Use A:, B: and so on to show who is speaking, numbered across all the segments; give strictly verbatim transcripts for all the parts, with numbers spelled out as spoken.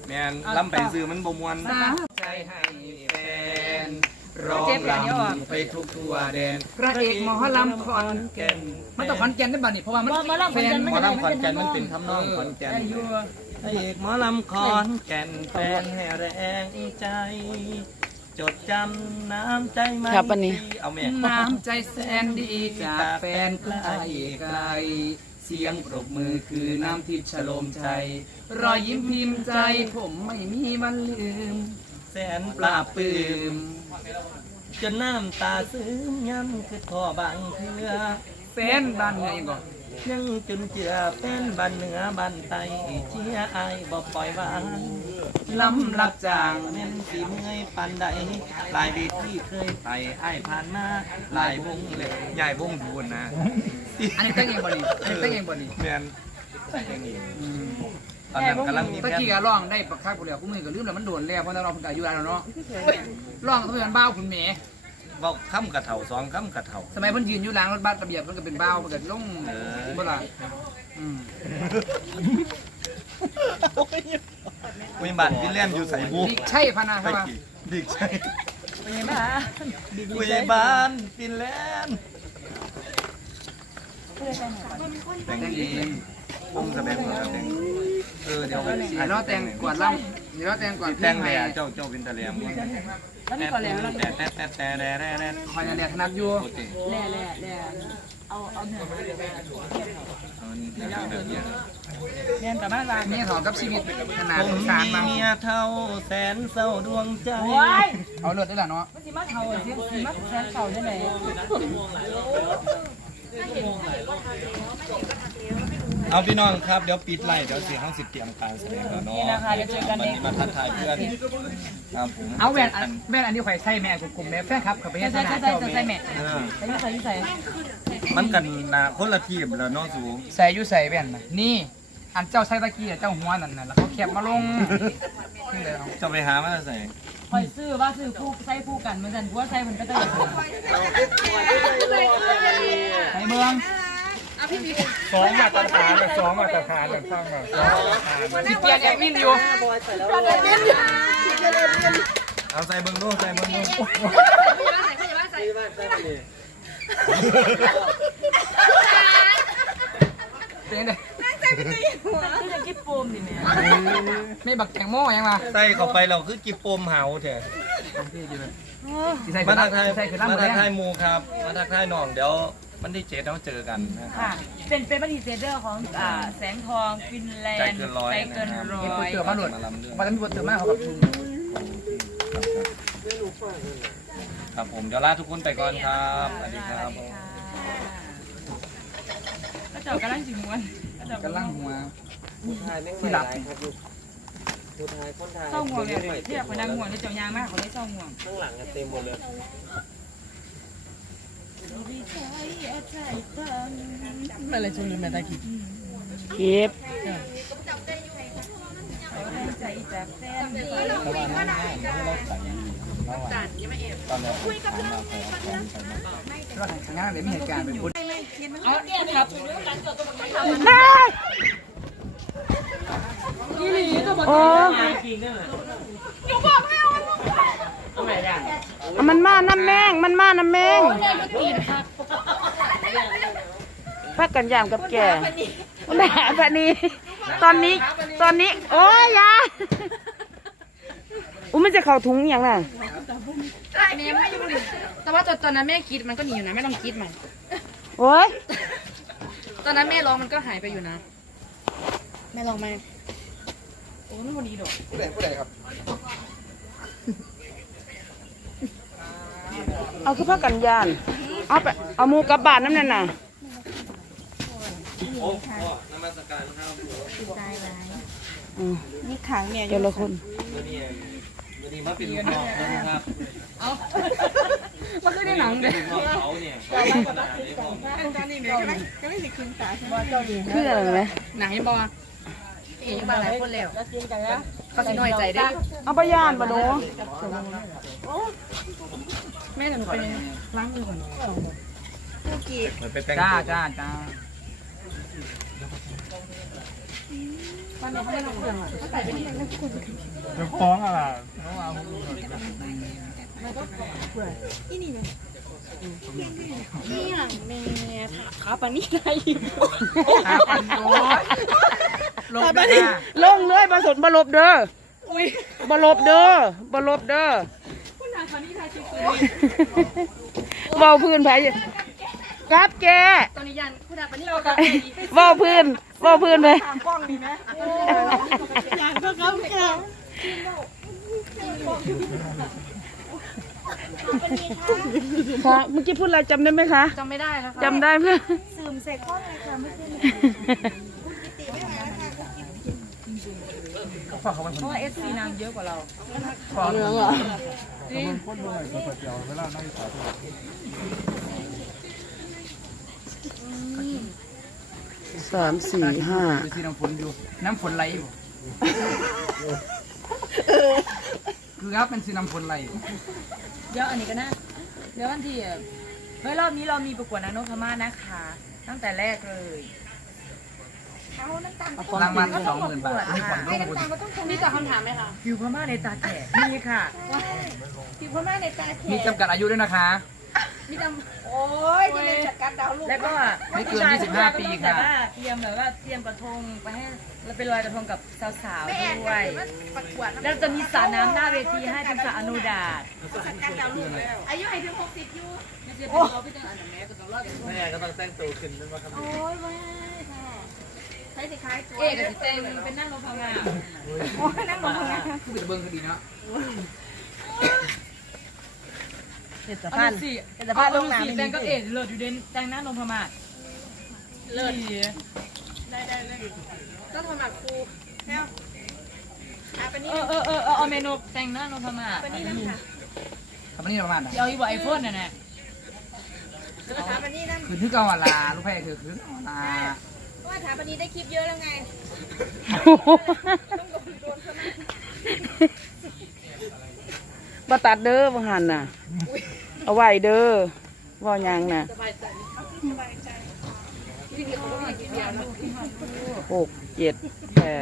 A: แม่นล้ำไปซื้อมันบ่มวนใจให้แฟนร้องลำไปทุกทั่วแดนพระเอกหมอลำขอนแก่นมันต้องขอนแก่นได้บ่นี่เพราะว่ามันแฟนหมอลำขอนแก่นมันเป็นทำนองขอนแก่นพระเอกหมอลำขอนแก่นแฟนให้แรงใจจดจำน้ำใจมันครับวันนี้เอาแม่น้ำใจแสนดีจากแฟนไกลไกลเสียงปรบมือคือน้ำทิพย์ฉลมใจรอยยิ้มพิมพ์ใจผมไม่มีวันลืมแสนปลาบปลื้มจนน้ำตาซึมย้ำคือพ่อบางเถื่อแฟนบ้านไหนก่อนยังจนเจือแฟนบ้านเหนือบ้านใต้เชียไอบอกปล่อยวางล้ำรับจางแม่นสีเมื่อยปันใดหลายเวทีเคยไปไอ้ผ่านมาหลายวงเลยใหญ่วงดูนะอันนี้เต้นเองบ่นี่อันนี้เต้นเองบ่นี่แมนเต้นเองตอนนั้นกำลังมีตะกี้ก็ร้องได้ประคับกูแล้วกูมือก็ลืมแล้วมันโดนแล้วเพราะเราเพิ่งอายุแล้วเนาะร้องต้องเป็นบ้าคุณแม่บอกค้ำกระเถาสองค้ำกระเถาสมัยเพิ่นยืนอยู่หลังรถบัสระเบียบมันก็เป็นบ้ามันก็ลงเมื่อไหร่วิบัติพี่เล่นอยู่ใส่บุกใช่พนาครับดิกใช่วิบัติวิบัติพี่เล่นแต่งเองวงแสดงมาแต่งเออเดี๋ยวสีเนาะแต่งกวาดล่ำเดี๋ยวแต่งกวาดแต่งแหล่เจ้าเจ้าเป็นตะแหลมแล้วนี่ก่อนแล้วแต่แต่แต่แต่แต่แต่แต่คอยแหล่ถนัดอยู่แหล่แหล่แหล่เอาเอาเนื้อเงี้ยแต่บ้านเราเนี่ยถอดกับชีวิตขนาดสงสารมาเมียเท่าแสนเศร้าดวงใจเอาเลือดได้หรอเนาะมันสิมาเท่าสิสิมาแสนเศร้าได้ไหมเอาพี่น้องครับเดี๋ยวปิดไล่เดี๋ยวเสียห้องสิบเตรียมการแสดงแล้วเนาะนี่นะคะเดี๋ยวเจอกันวันนี้มาทักทายเพื่อนครับผมเอาแว่นแว่นอันนี้ข่อยใส่แม่กลุ่มแม่แฟนครับเขาไปให้ใส่ใส่ใส่ใส่แม่ใส่ใส่ใส่มันกันนะคนละทีมแล้วเนาะสูใส่ยุ่ใส่แว่นนี่อันเจ้าใส่ตะกี้เจ้าหัวนั่นน่ะแล้วเขาแคบมาลงจะไปหามาใส่คอยซื้อว่าซื้อคู่ใส่คู่กันเหมือนกันเพราะว่าใส่มันก็จะใส่เมืองสองมาตรฐานแบบสองมาตรฐานแบบสร้างแบบสิเกียร์แอดมินอยู่เอาใส่เบิ้งดูใส่เบิ้งดูเป็นไงคือจะกิ๊บโปมดิเนี่ยไม่บักแตงโม่ยังมาใส่เข้าไปเราคือกิ๊บโปมเหาเถอะมาทักทายมาทักทายมูครับมาทักทายน้องเดี๋ยววันที่เจ็ดเราเจอกันค่ะเป็นเป็นบันทีเซเดอร์ของแสงทองฟินแลนด์ใจเกินร้อยใจเกินร้อยเติมมาหลุดวันนั้นมีบทเติมมากครับครับผมเดี๋ยวลาทุกคนไปก่อนครับสวัสดีครับก็เจาะกระลังจิ๋มวนกระลังหัวที่หลับเศร้าห่วงเลยที่อยากคนนั่งห่วงที่เจ้ายางมากเขาได้เศร้าห่วงข้างหลังเต็มหมดเลยอะไรชนแม่ตาคิดคลิปใจจากแฟนดีตอนนี้คุยกับเราก็ทำงานเลยไม่เหตุการณ์เป็นบุญเอาเนี่ยครับนี่นี่ก็บอกอยู่บอกให้เอา
B: มันมาน้ำแมงมันมาน้ำแมงพักกันยามกับแก่แหม่พะนี้ตอนนี้ตอนนี้โอ้ยยาอุ้มมันจะเข่าถุงอย่างน่ะ
C: แต่ว่าตอนนั้นแม่คิดมันก็หนีอยู่นะไม่ต้องคิดใหม่
B: โอ้ย
C: ตอนนั้นแม่ร้องมันก็หายไปอยู่นะแม่ร้องไหมโอ้นู่นคนนี้ดอก
A: ผู้ใดผู้ใดครับ
B: เอาคือพักกันยานเอาไปเอามูกระบาดน้ำนั่นน่ะ
A: โอ้นมัสการครับ
C: ตายแล้ว
B: นี่ขังเนี่ยเยอะละคน
A: วันนี้วันนี้มาเป็นลูกน้องนะครับ
C: เอามันคือในหนังเลย
A: เขาเนี่ยขนาดนี้ผม
C: ตอนนี้เนี่ยก็ไม่ก็ไม่สิคืนตาใช่ไหม
B: คืออะไรไหม
C: หนังบอเอ๋มาหลายคนแล้วเขาสิน้อยใจได้
B: เอาไปย่านมาดู
C: แม่หนูไปล้างมือก่อน
A: จ้าจ้าจ้า
C: วันนี้เขาไม่ลงเครื่องหรอกเขาใส่ไปที่ไหนแล้วคุณ
D: จะฟ้องอะไรเขาเอา
C: นี่หลังแม่ขาปานี่ได้อยู่
A: ขาปันโอ้ยลง
B: ตา
A: ไป
B: ปานีลงเลยบาสนบลบเด้อ
C: อุ้ย
B: บลบเด้อบลบเด้อ
C: คุณนายปานี่ได้จริง
B: เว้าพื้นไผกับแก
C: ตอนนี้ยันคุณนายปานี่เราก็
B: เว้าพื้นเว้าพื้นไป
C: ตามกล้องดีไหมยันก็เขาแก่
B: ค่ะเมื่อกี้พูดอะไรจำได้ไหมคะ
C: จำไม่ได้แล้ว
B: จำได้เพื่อ
C: ซึมเสร็จข้อเลยค่ะไม่ใช่
A: ฝากเขาไว้
C: เพราะว่าเอสซีนางเยอะกว่าเรา
A: ฝากเหลืองเหรอ
C: จริง
D: คนด้วยเขาเจียวเวลานั่งสาธุ
B: สามสี่ห้า
A: ดูสิน้ำฝนอยู่น้ำฝนไหลอยู่คือครับเป็นสีน้ำฝนไหล
C: เดี๋ยวอันนี้ก็น่าเดี๋ยววันที่เฮ้ยรอบนี้เรามีประกวดนางนพม่านะคะ ตั้งแต่แรกเลยเขาน้ำตาล
A: รางวัลสองหมื่นบาทให้ขวัญร่วมบุญ
C: มีตอบคำถามไหมคะผิวพม่าในตาแก่มีค่ะผิวพม่าในตาแก่
A: มีจำกัดอายุด้วยนะคะ
C: มีจำโอ้ยที่เป็นจัดการดาวลูกแล้วก็
A: ไม่เกินยี่สิบห้าปีค่ะ
C: แบบว่าเตรียมแบบว่าเตรียมกระทงไปให้เราเป็นลอยกระทงกับสาวๆด้วยแล้วจะมีสระน้ำหน้าเวทีให้เป็นสระอนุดาตอายุให้ถึงหกสิบยูไม่ใช่เป็นเราพี่จังอันไหนก็ต้องรอดกัน
D: แม่ก็ต้องแต่งตัวขึ้นเป็นว่าครับ
C: โอ้ยไม่ค่ะใช้สิคล้ายตัวเอกกับสิเต็งเป็นนั่งลงพังงาโอ้ยนั่งลงพังงา
A: คือเป็นเบิ้งคดีเนาะ
B: เจ็ดสะ
C: เอา
B: พาน
C: สิแต่บ้านลงน้ำแตงก็เอกเลิศอยู่เด่นแตงนั่งลงพม่าเลิศได้ได้ได้ต้องทำแบบครูแล้วเออเออเออเอาเมนูแตงนั่งลงพม่าปนี่นะคะ
A: ทำมันนี่ประมาณน่ะ
C: เอาอีบอกไอโฟนน่ะนะ
A: คือทึกเอาอะลาลูกแพ้คือคือเอาลา
C: ว่าถามปนี้ได้คลิปเยอะแล้วไง
B: บ่ตัดเด้อบ่หันน่ะ เอาไว้เด้อว่าหยังน่ะหกเจ็ดแปด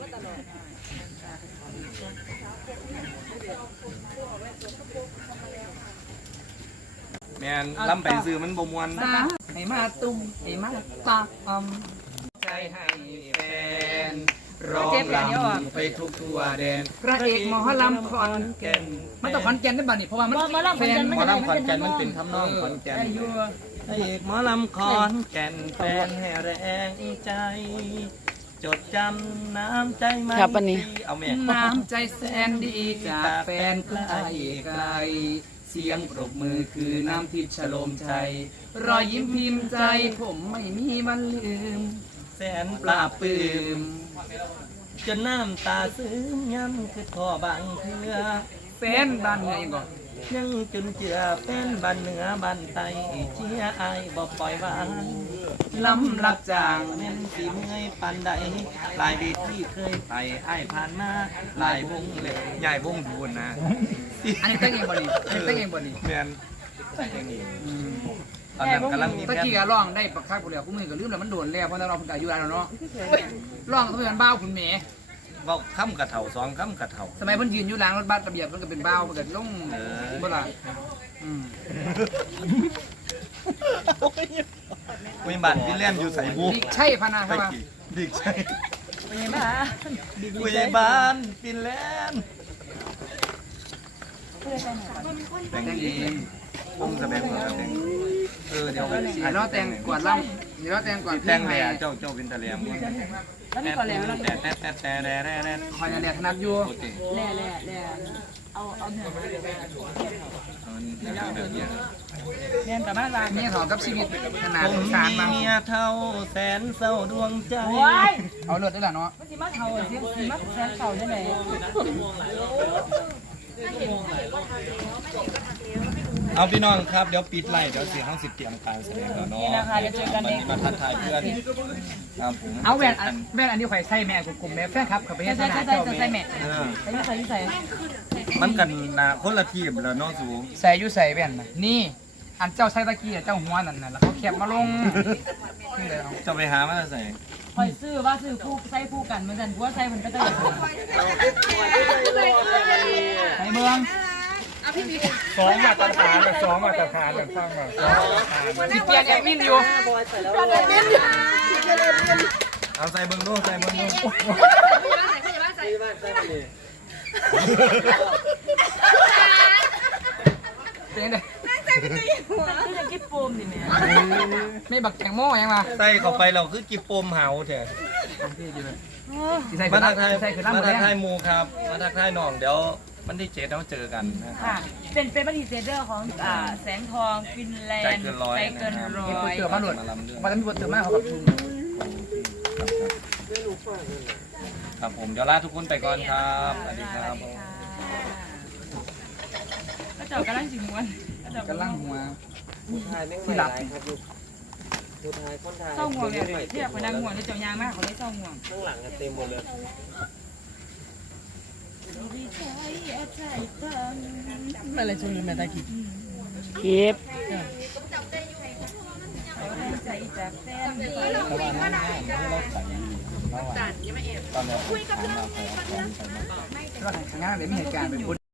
D: แม่นลำไปซื้อมันบ่มวน
A: ตาให้มาตุ้มให้มาตาอมใจให้แฟนร้องลำไปทุกทั่วแดนพระเอกหมอลำขอนแก่นมันต้องขอนแก่นได้บ่นี่เพราะว่ามันแฟน
D: หมอลำขอนแก่นมันเป็นทำนองขอนแก่นพระเอกหมอลำขอนแก่นแฟนให้แรงใจ จดจำน้ำใจมัน
B: ครับวันนี้
D: เอาแม่
A: น้ำใจแสนดีจากแฟนไกลไกลเสียงปรบมือคือน้ำทิพย์ฉลมใจรอยยิ้มพิมพ์ใจผมไม่มีวันลืม
D: แสนปลาบปลื้มจนน้ำตาซึมย้ำคือท่อบางเถือ
A: แฟนบ้านเมืองยังก่อน
D: ยังจนเจือเป็นบันเหนือบันไตเชียอายบ่ปล่อยวาง
A: ล้ำรับจาง
D: แม่นสีเมื่อยปันใดหลายเวทีเคยไปไอ้ายผ่านมาหลายวงเลยใหญ่วงดูนนะ
A: อันนี้เต้นเองบ่นี่อันนี้เต้นเองบ่นี่
D: แม่นตอนนั้นกำลังมี
A: ตะ
D: แพท
A: กี้
D: ย์
A: ก็ร้องได้ปักคักผู้เดียวกูมือก็ลืมแล้วมันโดนแล้วเพราะเราเพิ่งอายุแล้วเนาะร้องต้องเป็นบ้าวคุณแม่
D: บอกค้ำกระเถาสองค้ำกระเถา
A: สมัยเพิ่นยืนอยู่หลังรถบัสระเบียบเพิ่นก็เป็นบ้าวเพิ่นก็ลงบ่ล่ะอืม
D: คุยบันที่เล่นอยู่ใส่บู
A: ดิใช่พะนาครับว่า
D: ดิกใช่
C: เป็นไงบ้าง
D: คุยบ้านฟินแลนด์แต่งเองวงแสดงวงแสดงเออเดี๋ยวกัน
A: เดี๋ยวเราแต่งกวาดล่ำเดี๋ยวเราแต่งกวาด
D: แต่งแหล่เจ้าเจ้าเป็นตะเลียม
C: แล้วนี่ก่อนแล้วแล้ว
D: แต่แต่แต่แต่แต่แต่แต่
A: คอยนั่นแหละถนัดอยู่
D: โอเค
C: แล่แล่แล่เอาเอาเนื้อมา เรียนแต่บ้านเรา
A: เมียถอดกับชีวิตขนาด
D: ผม
A: สาร
D: มี
A: มา
D: เมียเท่าแสนเศร้าดวงใจ
C: โอ้ย
A: เอาเลือดได้ล่ะเนาะ
C: มันสิมาเท่าสิสิมาแสนเก่าได้ไหม
D: เอาพี่น้องครับเดี๋ยวปิดไล่เดี๋ยวเสียห้องสิบเตรียมการแสดงแล้วเนาะ
C: นี่นะคะเดี๋ยวเจอกัน
D: วัน
C: ใน
D: นี้มาทักทายเพื่อนครับผม
A: เอาแว่นอันแว่นอันนี้ข่อยใส่แม่กลุ่มแม่แฟนครับเขาไป
C: ใส่
A: เฮ็ด
C: ใส่
A: สนา
C: ใส่
A: เจ้า
C: ใส่
A: แม่
C: ใส่แม่
D: เออ
C: ใส่ใส่ใส่
D: มันกันนาคนละทีมแล้วเนาะสู
A: ใส่อยู่ใส่แว่นน่ะนี่ อันเจ้าใส่ตะกี้เจ้าหัวนั่นน่ะแล้วเขาแคบมาลงนี่เลยเอา
D: จะไปหามาใส่
C: คอยซื้อว่าซื้อคู่ใส่คู่กันเหมือนกันกูว่าใส่มันก็จะอย่างใส่เมือง
A: สองมาตรฐานแบบสองมาตรฐานแบบสร้างแบบที่เตียงแอดมินอยู่เอาใส่เบิ้งดูใส่เบิ้งดูเป็นยังไง
C: ก็จะกิ๊บโปมดิแม่
A: ไม่บักแกงโม่ยังมา
D: ใส่เข้าไปเราคือกิบปมเหาเถอะ
A: ใส่
D: มาทักทาย
A: ใส่คือน้ำหม
D: มา
A: ด
D: ทั
A: แล้
D: ก
A: ว
D: ทายหมูครับมาทักทายน้องเดี๋ยวมันที่เจ็ดเราเจอกันนะ
C: ค่ะเป็นเป็นบัตรเซเดอร์ของอ่าแสงทองฟินแลนด์
D: ใจเกินร้อย
C: ใจเกินร้อ
A: มี
C: ย
A: เตือมาหลุดมันจะมีบทเตือมาเขากับทุน
D: ครับผมเดี๋ยวลาทุกคนไปก่อนครับสวัสดีครับผม
C: ก็เจ้ากำลังจิ๋มวน
A: กำลังหัว
E: ที่หลับผู้ชายคนไทย
C: เศร้าห่วงเนี่ยที่อยากไปนั่งห่วงที่เจ้ายางมากเขาได้เศร้าห่วง
E: ข้างหลังเต็มหมดเลย
C: อะไรชวนลืมแม่ตากี้
B: คลิป
C: ใจจากแฟน
A: ก็ทางงานเดี๋ยวมีเหตุการณ์เป็น